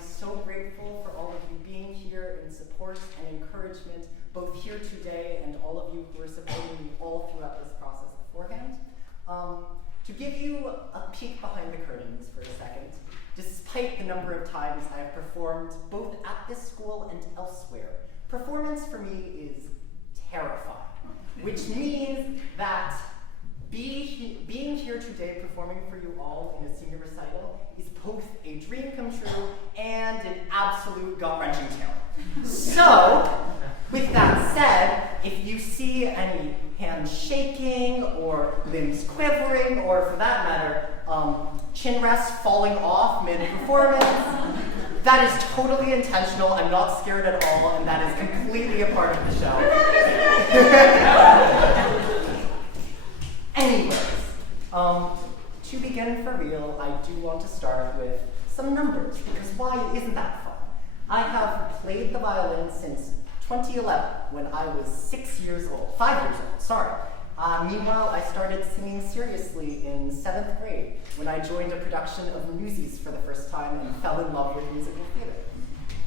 so grateful for all of you being here in support and encouragement, both here today and all of you who are supporting me all throughout this process beforehand. To give you a peek behind the curtains for a second, despite the number of times I have performed both at this school and elsewhere, performance for me is terrifying, which means that being here today performing for you all in a senior recital is both a dream come true and an absolute gut-wrenching terror. So, with that said, if you see any hands shaking or limbs quivering, or for that matter, chin rests falling off mid-performance, that is totally intentional. I'm not scared at all, and that is completely a part of the show. Anyways, to begin for real, I do want to start with some numbers, because why isn't that fun? I have played the violin since 2011, when I was 5 years old, sorry. Meanwhile, I started singing seriously in 7th grade, when I joined a production of Newsies for the first time and fell in love with musical theater.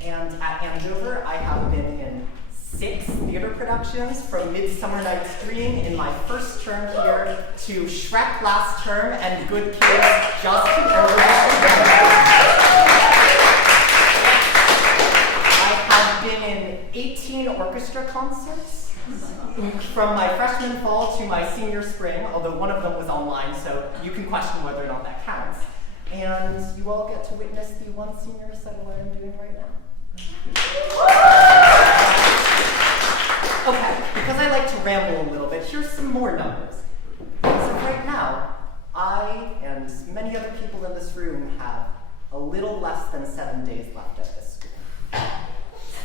And at Andover, I have been in 6 theater productions, from Midsummer Night's Dream in my first term here to Shrek last term and Good Kids just over. I have been in 18 orchestra concerts from my freshman fall to my senior spring, although one of them was online, so you can question whether or not that counts. And you all get to witness the one senior recital I am doing right now. Okay, because I like to ramble a little bit, here's some more numbers. So right now, I and many other people in this room have a little less than 7 days left at this school.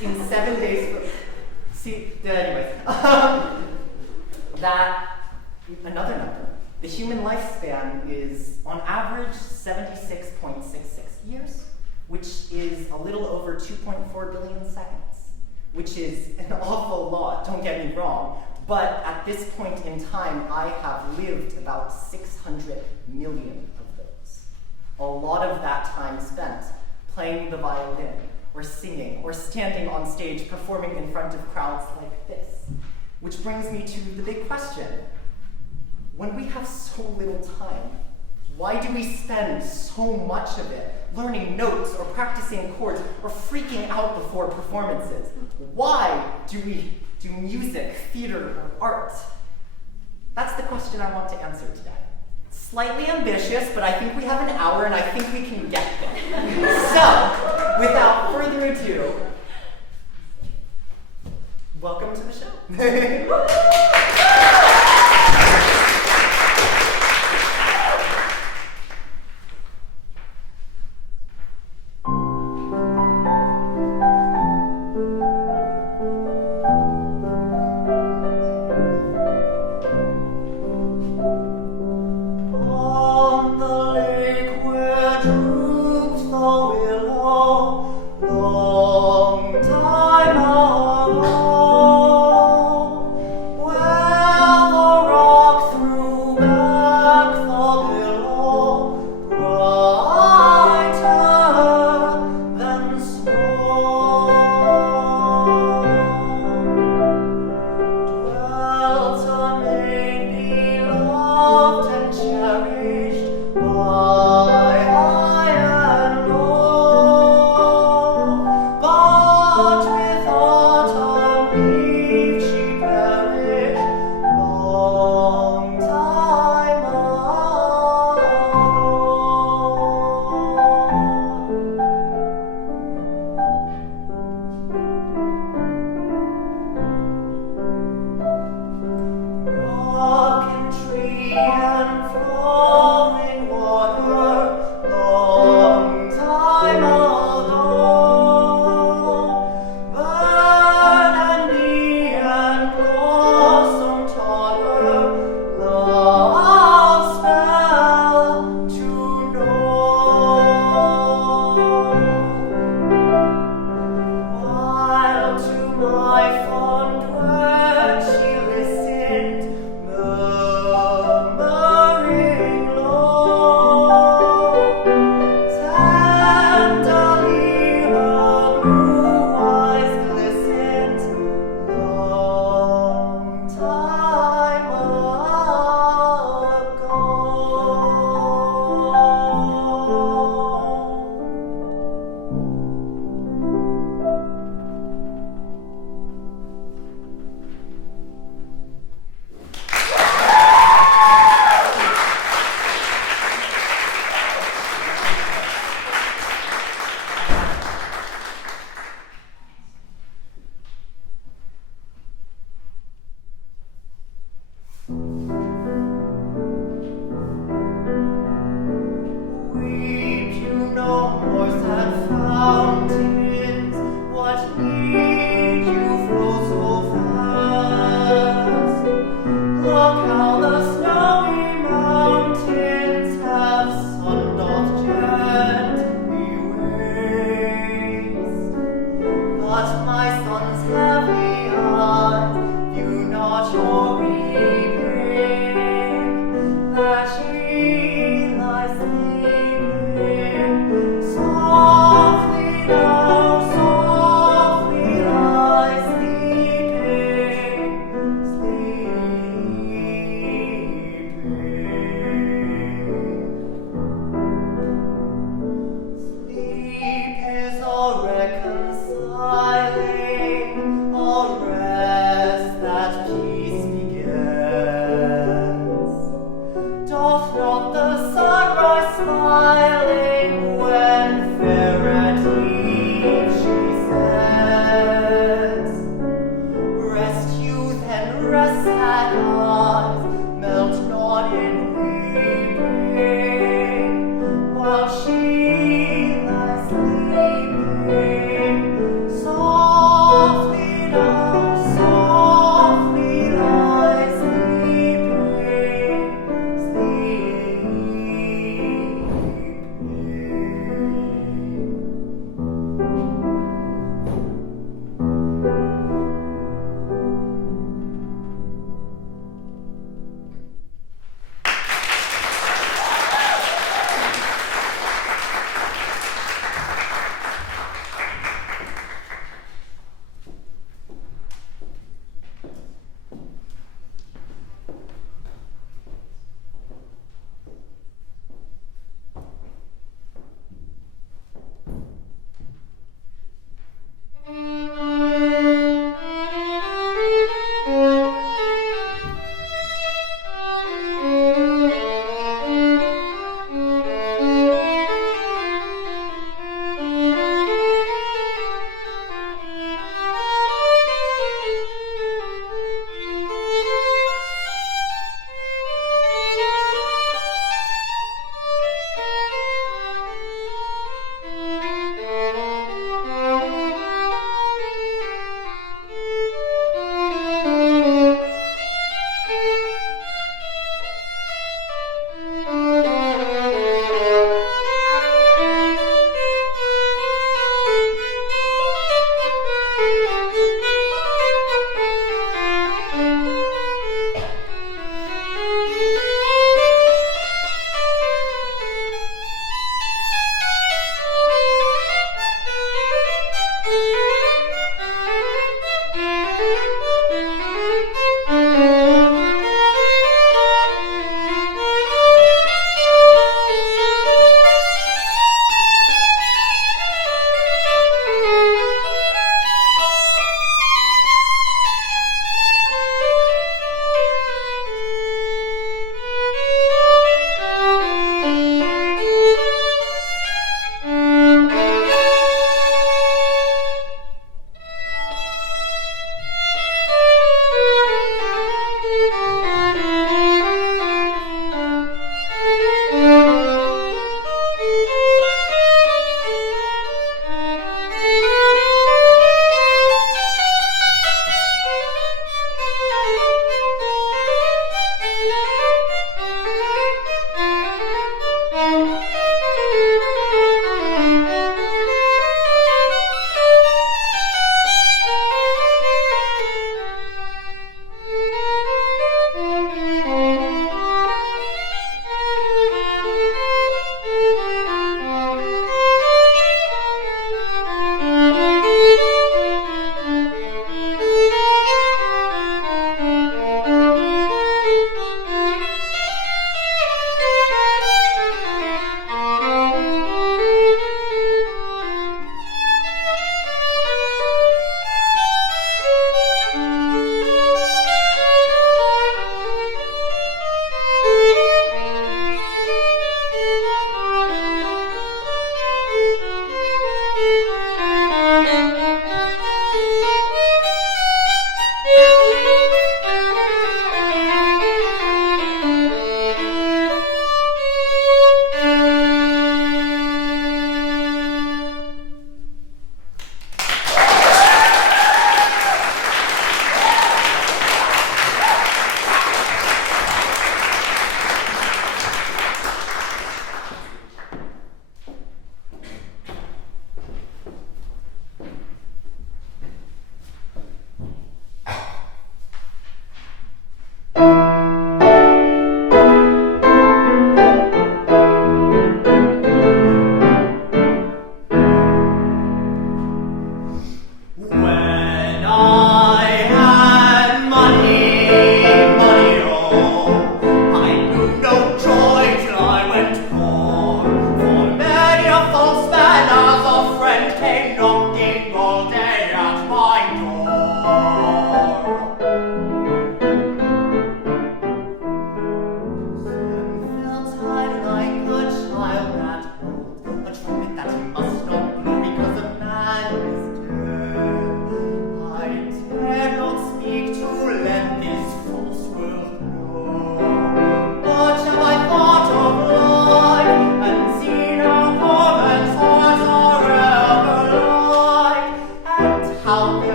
In 7 days, anyways, another number. The human lifespan is, on average, 76.66 years, which is a little over 2.4 billion seconds. Which is an awful lot, don't get me wrong, but at this point in time, I have lived about 600 million of those. A lot of that time spent playing the violin, or singing, or standing on stage performing in front of crowds like this. Which brings me to the big question. When we have so little time, why do we spend so much of it learning notes or practicing chords or freaking out before performances? Why do we do music, theater, or art? That's the question I want to answer today. Slightly ambitious, but I think we have an hour and I think we can get there. So, without further ado, welcome to the show. Long time ago,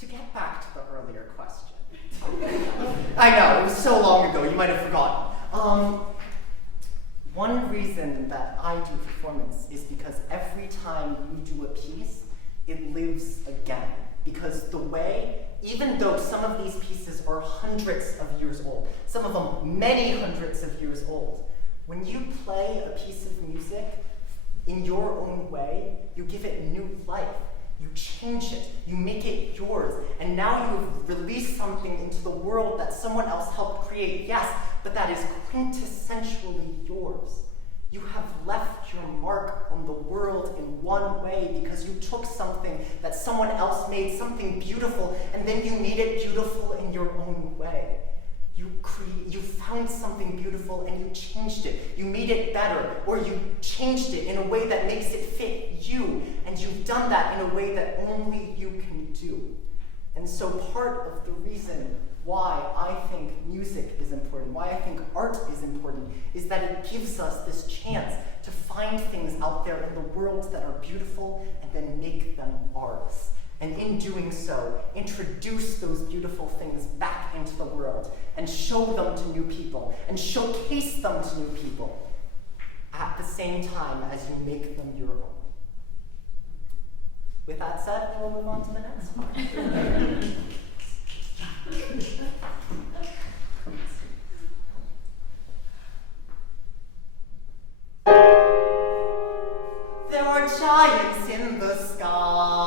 To get back to the earlier question. I know, it was so long ago, you might have forgotten. One reason that I do performance is because every time you do a piece, it lives again. Because the way, even though some of these pieces are hundreds of years old, some of them many hundreds of years old, when you play a piece of music in your own way, you give it new life. You change it, you make it yours, and now you've released something into the world that someone else helped create, yes, but that is quintessentially yours. You have left your mark on the world in one way because you took something that someone else made, something beautiful, and then you made it beautiful in your own way. You found something beautiful and you changed it. You made it better, or you changed it in a way that makes it fit you, and you've done that in a way that only you can do. And so part of the reason why I think music is important, why I think art is important, is that it gives us this chance to find things out there in the world that are beautiful and then make them ours. And in doing so, introduce those beautiful things back into the world and show them to new people and showcase them to new people at the same time as you make them your own. With that said, we'll move on to the next one. There are giants in the sky.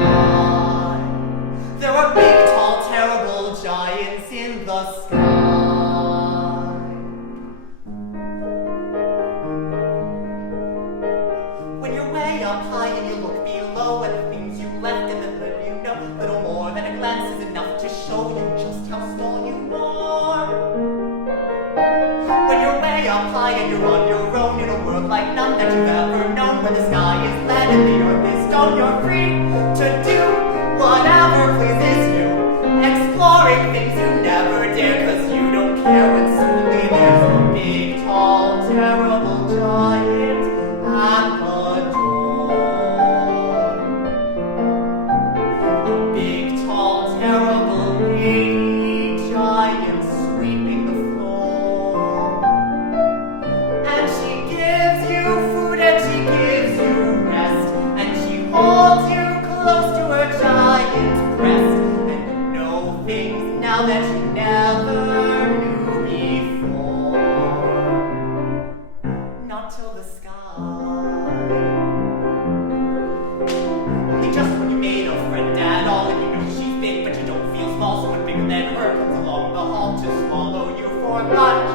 There are big, tall, terrible giants in the sky. When you're way up high and you look below at the things you left and the little you know, little more than a glance is enough to show you just how small you are. When you're way up high and you're on your own in a world like none that you've ever known, where the sky is lead and the earth is stone, you're free to do whatever pleases you, exploring things you never dare, 'cause you don't care when suddenly there's a big, tall, terrible giant at the door. A big, tall, terrible lady giant sweeping the floor. And she gives you food and she gives you rest, and she holds you close to her giant breast, and you know things now that you never knew before. Not till the sky. Only just when you made a friend at all, and you know she's big, but you don't feel small, someone bigger than her comes along the hall to swallow you for lunch.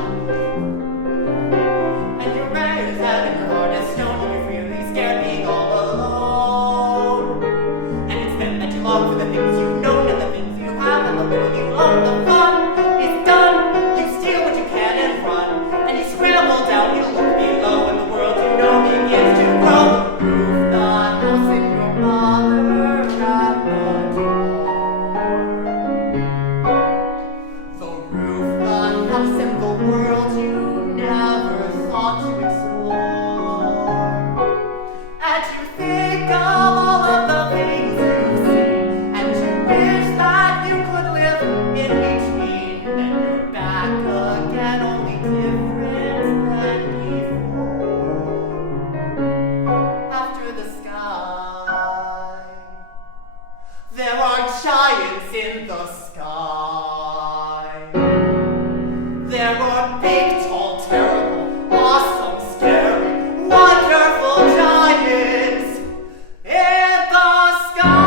And your red is head and your heart is stone, and you're really scared being all alone. Long for the things you've known and the things you have and the little you own. The fun is done. You steal what you can and run, and you scramble down. You look below, and the world you know begins to grow. The roof, the house, and your mother at the door. The roof, the house, and the world you never thought to explore. And you think of all of the things you've seen. Wish that you could live in between, then you're back again, only different than before. After the sky, there are giants in the sky. There are big, tall, terrible, awesome, scary, wonderful giants in the sky.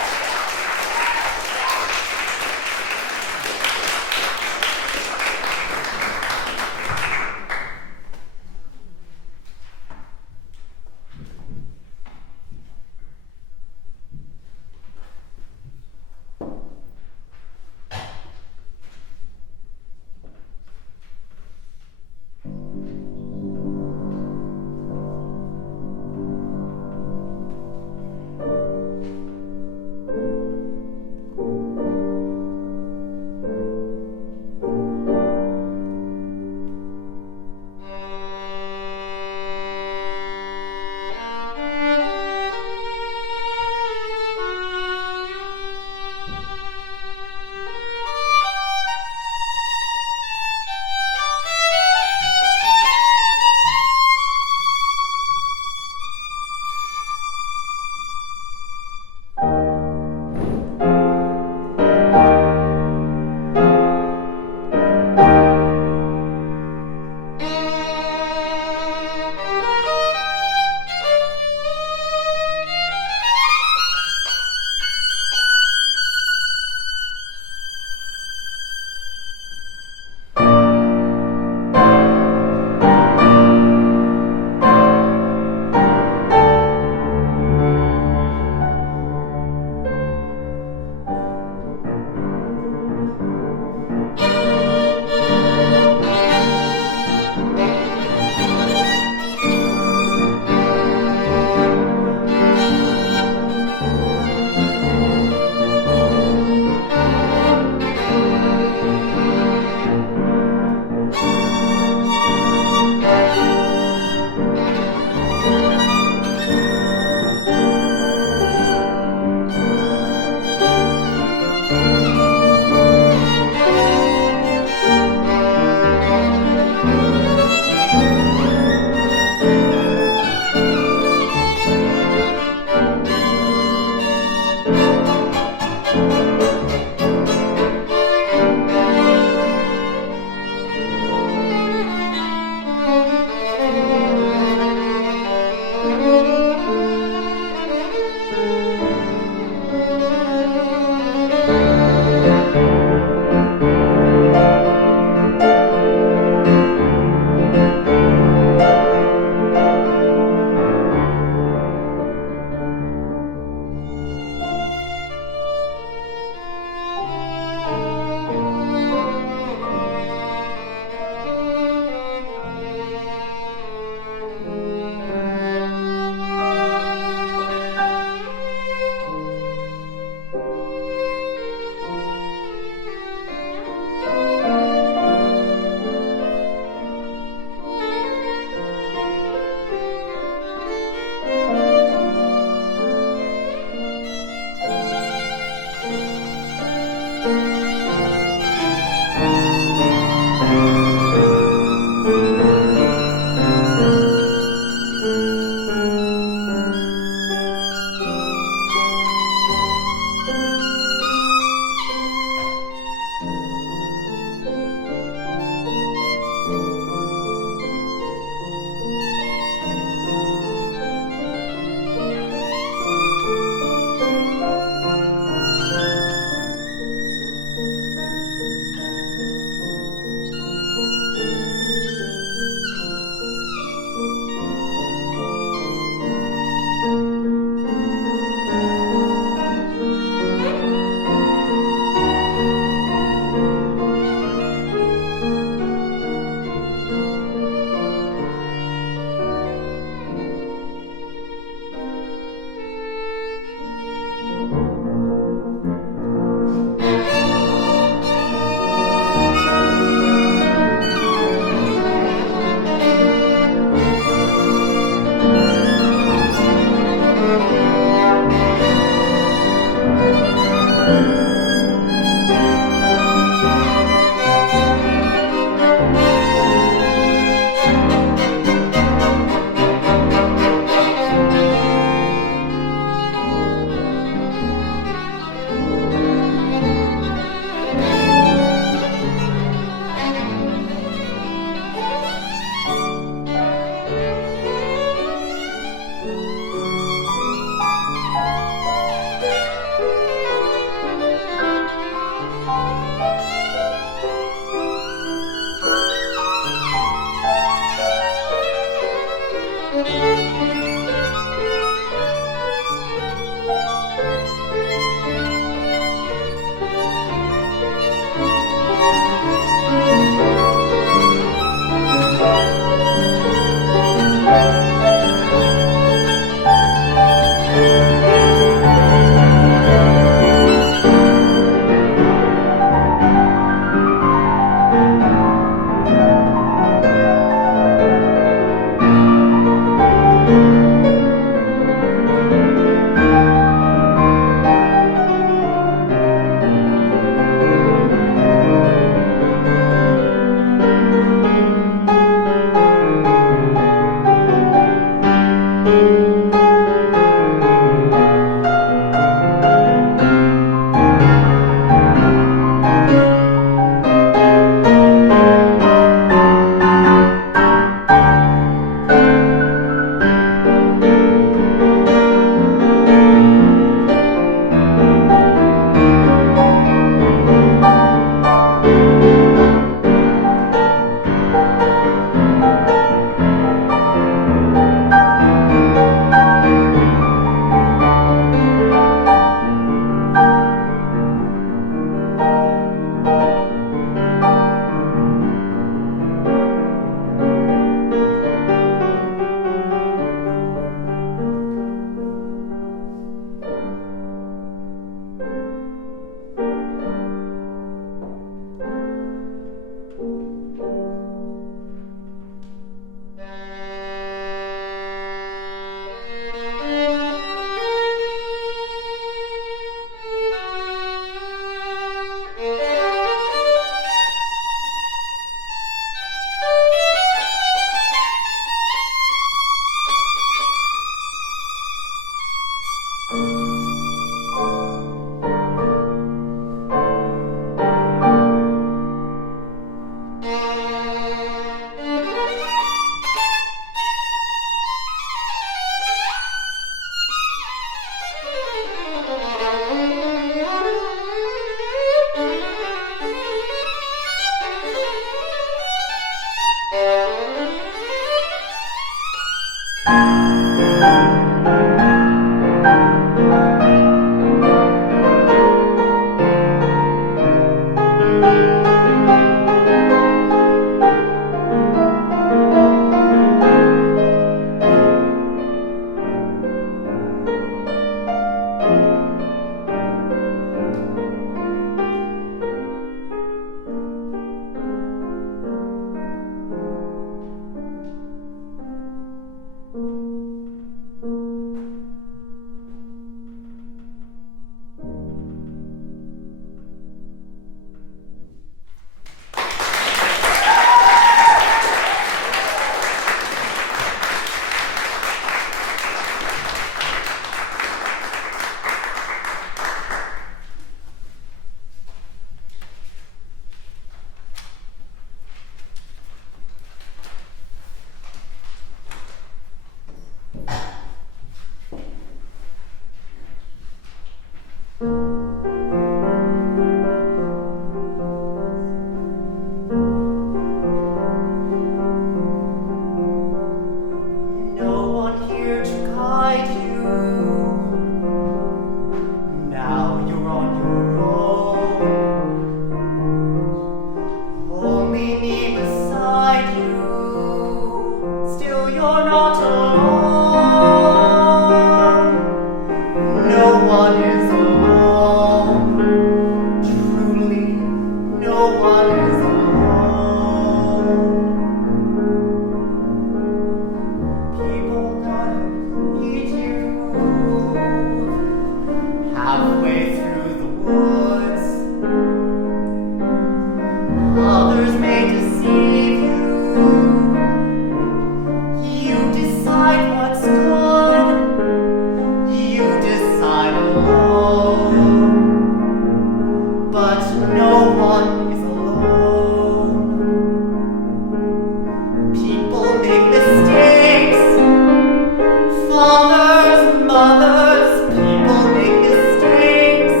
others, people make mistakes,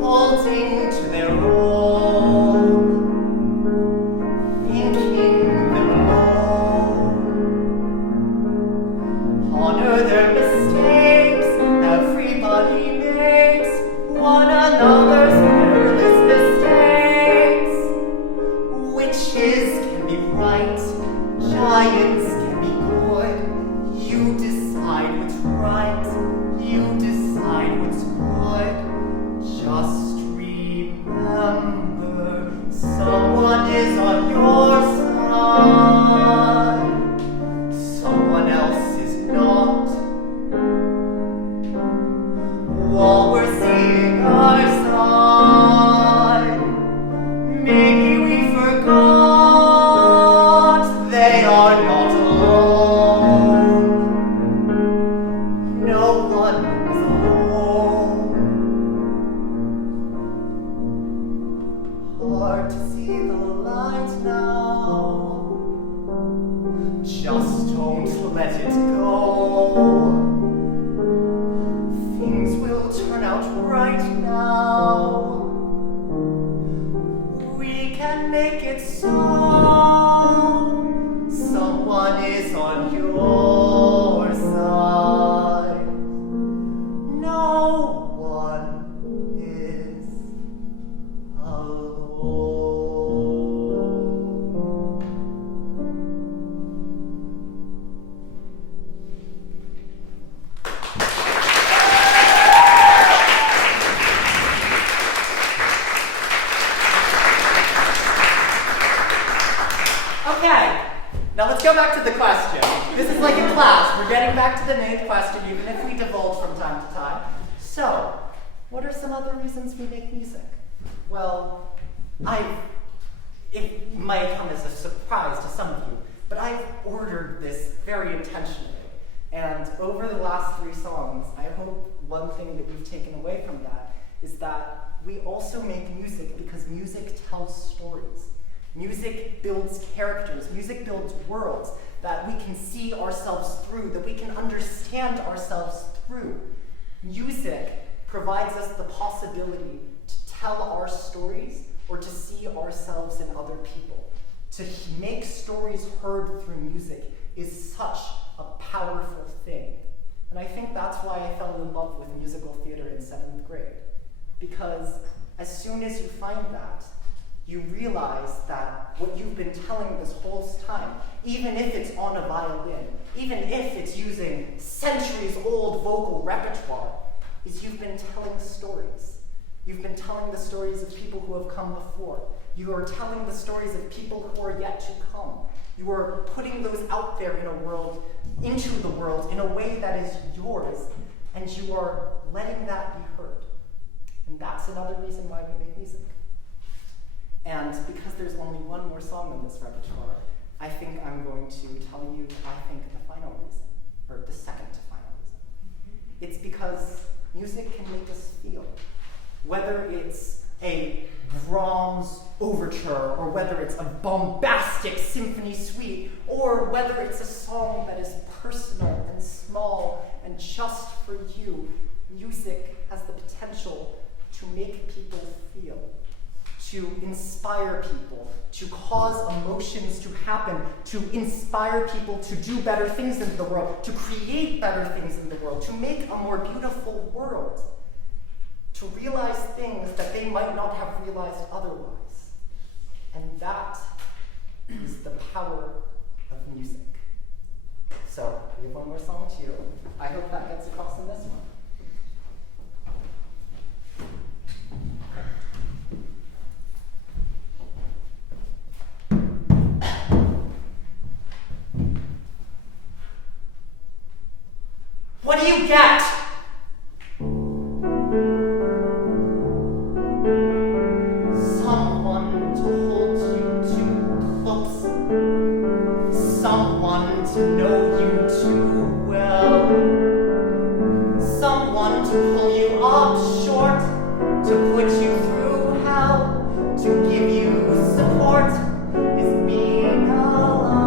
holding to their own, thinking them alone. Honor their mistakes, everybody makes one another's careless mistakes. Witches can be right, giants can be good. You decide what's right, you decide what's good. Just remember, someone is on your side, someone else is not. While we're seeing our side, maybe we forgot they are not alone. No one is alone. Hard to see the light now. Just don't let it go. Things will turn out right now. We can make it so. Someone is on your side. No one is alone. Okay, now let's go back to the question. This is like a class. We're getting back to the main question, even if we divulge from time to time. So, what are some other reasons we make music? Well, it might come as a surprise to some of you, but I've ordered this very intentionally. And over the last 3 songs, I hope one thing that we've taken away from that is that we also make music because music tells stories. Music builds characters, music builds worlds that we can see ourselves through, that we can understand ourselves through. Music provides us the possibility to tell our stories or to see ourselves in other people. To make stories heard through music is such a powerful thing. And I think that's why I fell in love with musical theater in 7th grade. Because as soon as you find that, you realize that what you've been telling this whole time, even if it's on a violin, even if it's using centuries-old vocal repertoire, is you've been telling stories. You've been telling the stories of people who have come before. You are telling the stories of people who are yet to come. You are putting those out there into the world in a way that is yours, and you are letting that be heard. And that's another reason why we make music. And because there's only one more song in this repertoire, I think I'm going to tell you, I think, the final reason, or the second to final reason. It's because music can make us feel. Whether it's a Brahms overture, or whether it's a bombastic symphony suite, or whether it's a song that is personal and small and just for you, music has the potential to make people feel, to inspire people, to cause emotions to happen, to inspire people to do better things in the world, to create better things in the world, to make a more beautiful world, to realize things that they might not have realized otherwise. And that is the power of music. So, we have one more song too. I hope that gets across in this one. What do you get? Someone to hold you too close. Someone to know you too well. Someone to pull you up short, to put you through hell, to give you support is being alive.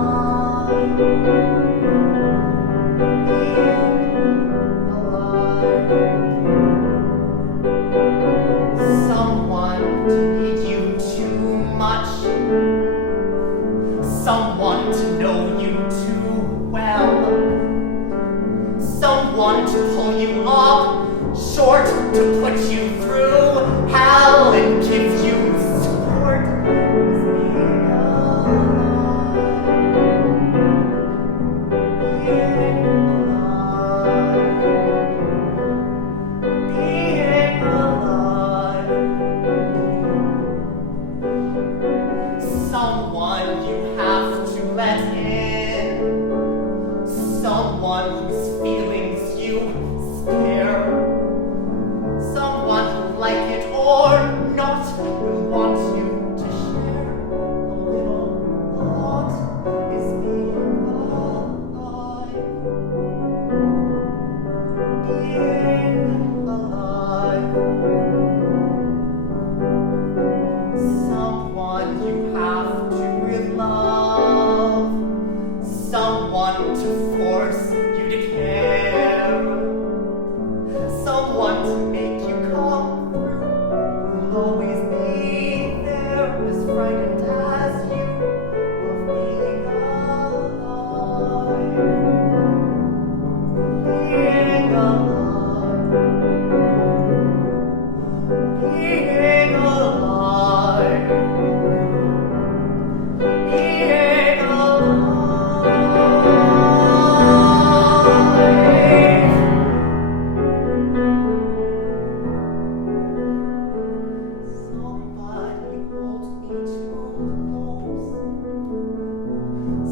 someone to pull you up, short to put you through hell and give you support. Being alive. Someone you have to let in, someone whose feelings you spare, someone who, like it or not, will want you to share a little what is being alive. Being alive. Someone you have to love, someone to force you to care, someone to make you come through, who'll always be there, as frightened as you of being alive. Being alive. Being alive. Being alive. Somebody holds me too close.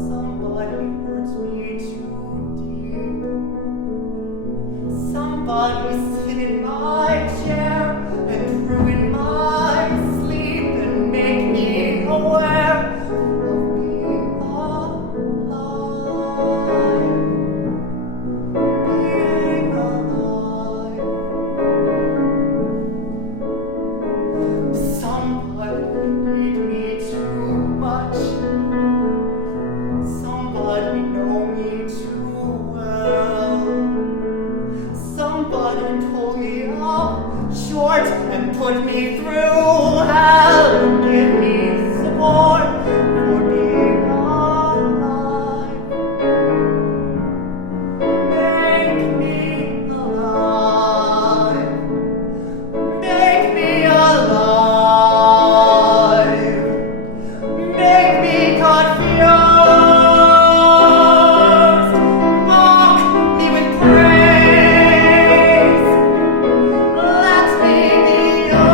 Somebody hurts me too deep. Somebody sit in my chair and ruin my sleep and make me aware of being alive. Being alive. Somebody need me too much. Somebody know me too well. Somebody pull me up short and put me through hell and give me support for being alive. Make me alive. Make me alive. Make me confused. Mock me with praise. Let me be used.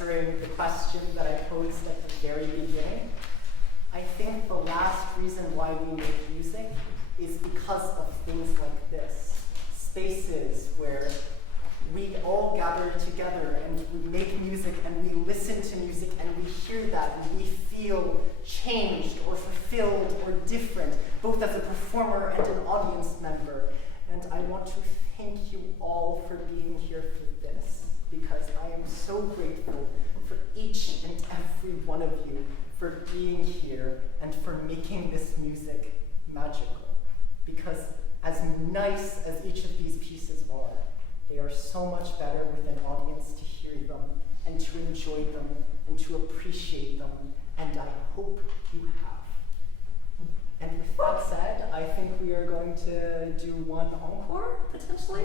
answering the question that I posed at the very beginning, I think the last reason why we make music is because of things like this. Spaces where we all gather together and we make music and we listen to music and we hear that and we feel changed or fulfilled or different, both as a performer and an audience member. And I want to thank you all for being here for this, because I am so grateful for each and every one of you for being here and for making this music magical. Because as nice as each of these pieces are, they are so much better with an audience to hear them and to enjoy them and to appreciate them, and I hope you have. And with that said, I think we are going to do one encore, potentially.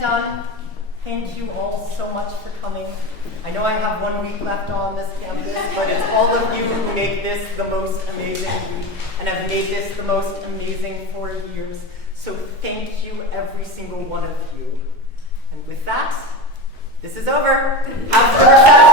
Done. Thank you all so much for coming. I know I have 1 week left on this campus, but it's all of you who make this the most amazing week and have made this the most amazing 4 years. So thank you, every single one of you. And with that, this is over. Have a